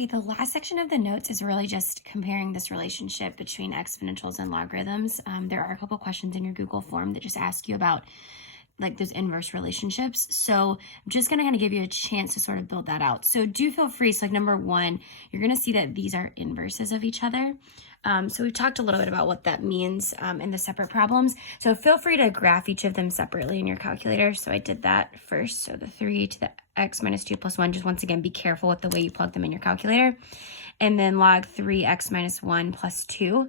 Okay, the last section of the notes is really just comparing this relationship between exponentials and logarithms. There are a couple questions in your Google form that just ask you about like those inverse relationships. So I'm just gonna kind of give you a chance to sort of build that out. So do feel free. So like number one, you're gonna see that these are inverses of each other. So we've talked a little bit about what that means in the separate problems. So feel free to graph each of them separately in your calculator. So I did that first. So the 3 to the x minus 2 plus 1, just once again, be careful with the way you plug them in your calculator. And then log 3x minus 1 plus 2.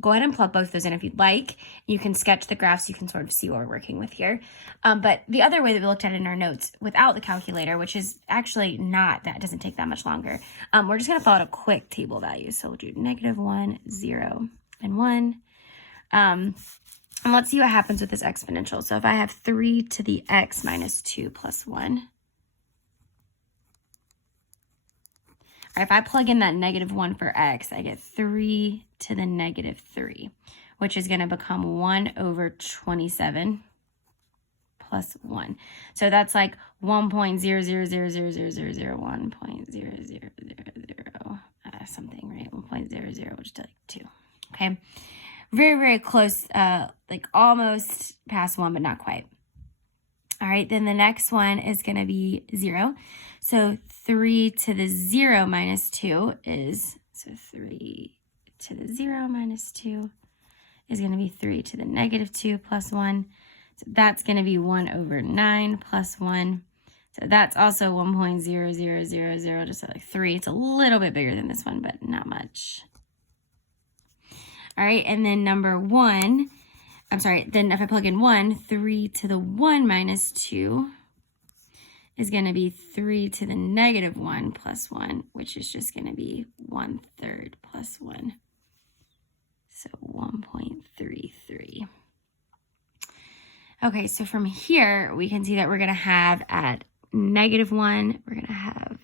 Go ahead and plug both those in if you'd like. You can sketch the graphs. You can sort of see what we're working with here. But the other way that we looked at it in our notes without the calculator, which is actually not, that doesn't take that much longer. We're just going to follow a quick table value. So we'll do -1, 0, and 1. And let's see what happens with this exponential. So if I have 3 to the x minus 2 plus 1. All right, if I plug in that -1 for x, I get 3 to the -3, which is going to become 1 over 27 plus 1. So that's like 1.000000001.0000 something, right? 1.00, which is like 2. Okay, very, very close, like almost past 1, but not quite. All right, then the next one is going to be 0. So 3 to the 0 minus 2 is, so 3 to the 0 minus 2 is going to be 3 to the -2 plus 1. So that's going to be 1 over 9 plus 1. So that's also 1.0000, just like 3. It's a little bit bigger than this one, but not much. All right, and then number 1, then if I plug in 1, 3 to the 1 minus 2 is going to be 3 to the -1 plus 1, which is just going to be 1/3 plus 1. So 1.33. Okay, so from here, we can see that we're going to have at -1, we're going to have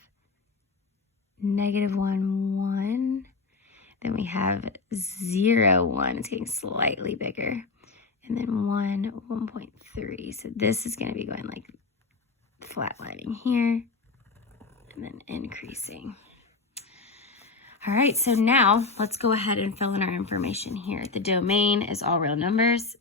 -1, 1. Then we have 0, 1. It's getting slightly bigger. And then 1, 1.3. So this is going to be going like flatlining here and then increasing. All right, so now let's go ahead and fill in our information here. The domain is all real numbers.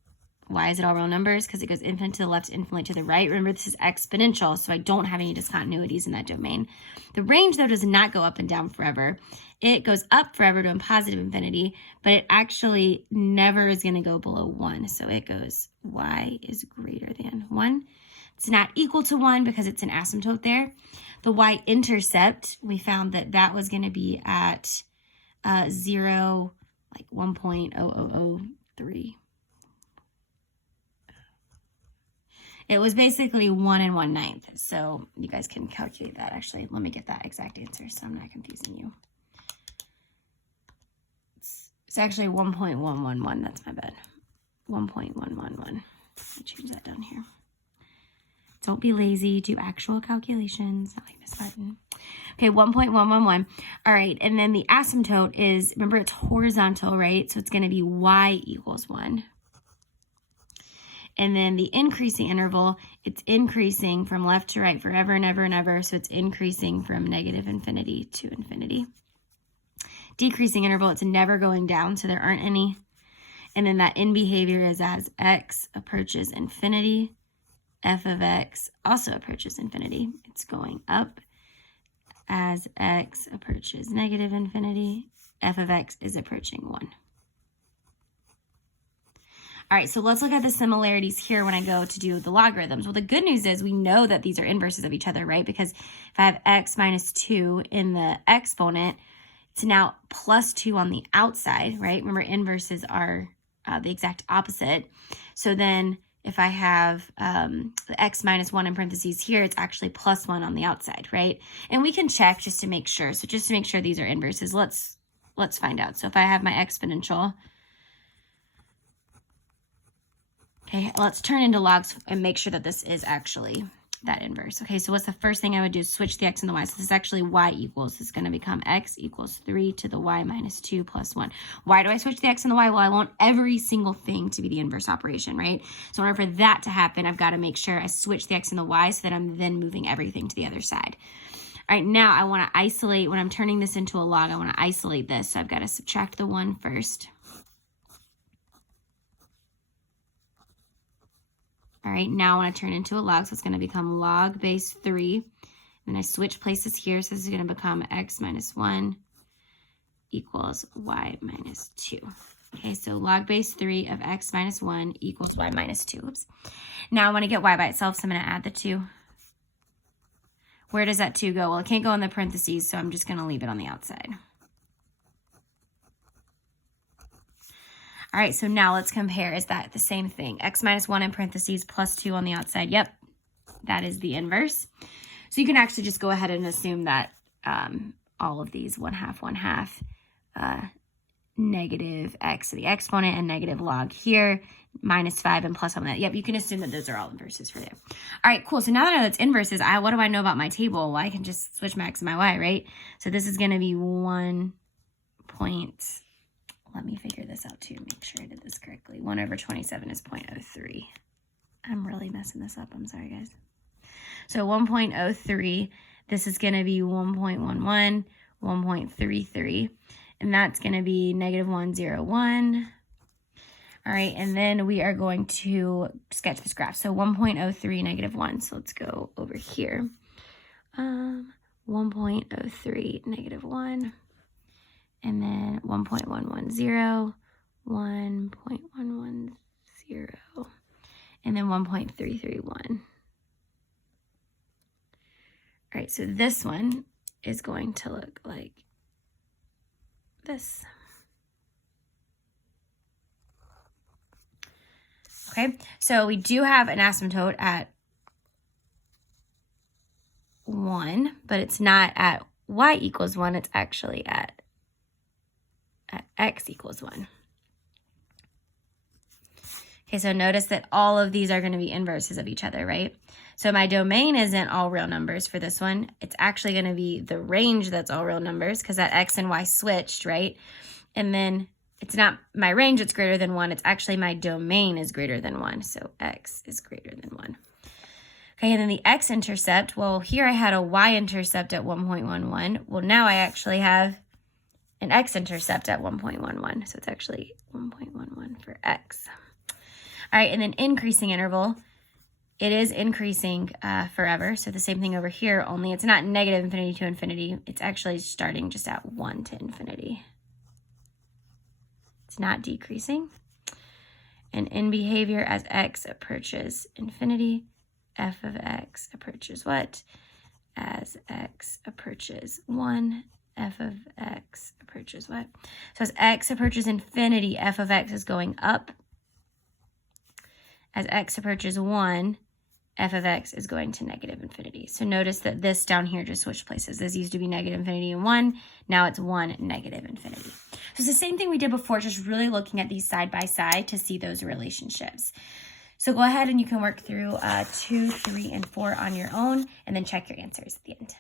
Why is it all real numbers? Because it goes infinite to the left, infinite to the right. Remember, this is exponential, so I don't have any discontinuities in that domain. The range, though, does not go up and down forever. It goes up forever to a positive infinity, but it actually never is going to go below 1. So it goes y is greater than 1. It's not equal to 1 because it's an asymptote there. The y-intercept, we found that that was going to be at 0, like 1.0003. It was basically 1 and 1/9. So you guys can calculate that. Actually, let me get that exact answer so I'm not confusing you. It's actually 1.111. That's my bad. 1.111. Let me change that down here. Don't be lazy. Do actual calculations. Not like this button. Okay, 1.111. All right, and then the asymptote is, remember, it's horizontal, right? So it's going to be y equals 1. And then the increasing interval, it's increasing from left to right forever and ever and ever. So it's increasing from -infinity to infinity. Decreasing interval, it's never going down, so there aren't any. And then that in behavior is as x approaches infinity, f of x also approaches infinity. It's going up as x approaches -infinity. F of x is approaching 1. All right, so let's look at the similarities here when I go to do the logarithms. Well, the good news is we know that these are inverses of each other, right? Because if I have x minus 2 in the exponent, it's now plus 2 on the outside, right? Remember, inverses are the exact opposite. So then if I have the x minus 1 in parentheses here, it's actually plus 1 on the outside, right? And we can check just to make sure. So just to make sure these are inverses, let's find out. So if I have my exponential, okay, let's turn into logs and make sure that this is actually that inverse. Okay, so what's the first thing I would do is switch the x and the y. So this is actually y equals. This is going to become x equals 3 to the y minus 2 plus 1. Why do I switch the x and the y? Well, I want every single thing to be the inverse operation, right? So in order for that to happen, I've got to make sure I switch the x and the y so that I'm then moving everything to the other side. All right, now I want to isolate, when I'm turning this into a log, I want to isolate this. So I've got to subtract the 1 first. All right, now I want to turn into a log, so it's going to become log base 3. And I switch places here, so this is going to become x minus 1 equals y minus 2. Okay, so log base 3 of x minus 1 equals y minus 2. Oops. Now I want to get y by itself, so I'm going to add the 2. Where does that 2 go? Well, it can't go in the parentheses, so I'm just going to leave it on the outside. All right, so now let's compare. Is that the same thing? X minus 1 in parentheses plus 2 on the outside. Yep, that is the inverse. So you can actually just go ahead and assume that all of these 1/2, negative x to the exponent and negative log here, minus 5 and plus 1. Yep, you can assume that those are all inverses for there. All right, cool. So now that I know it's inverses, what do I know about my table? Well, I can just switch my x and my y, right? So this is going to be 1 point... Let me figure this out too, make sure I did this correctly. 1/27 is 0.03. I'm really messing this up. I'm sorry, guys. So 1.03, this is going to be 1.11, 1.33, and that's going to be -101. All right, and then we are going to sketch this graph. So 1.03, -1. So let's go over here. 1.03, -1. And then 1.110, 1.110, and then 1.331. All right, so this one is going to look like this. Okay, so we do have an asymptote at 1, but it's not at y equals 1, it's actually at x equals 1. Okay, so notice that all of these are going to be inverses of each other, right? So my domain isn't all real numbers for this one. It's actually going to be the range that's all real numbers because that x and y switched, right? And then it's not my range that's greater than 1. It's actually my domain is greater than 1. So x is greater than 1. Okay, and then the x-intercept, well, here I had a y-intercept at 1.11. Well, now I actually have an x-intercept at 1.11. So it's actually 1.11 for x. All right, and then increasing interval, it is increasing forever. So the same thing over here, only it's not negative infinity to infinity. It's actually starting just at 1 to infinity. It's not decreasing. And in behavior, as x approaches infinity, f of x approaches what? As x approaches 1, f of x approaches what? So as x approaches infinity, f of x is going up. As x approaches 1, f of x is going to negative infinity. So notice that this down here just switched places. This used to be negative infinity and 1. Now it's 1, negative infinity. So it's the same thing we did before, just really looking at these side by side to see those relationships. So go ahead and you can work through 2, 3, and 4 on your own, and then check your answers at the end.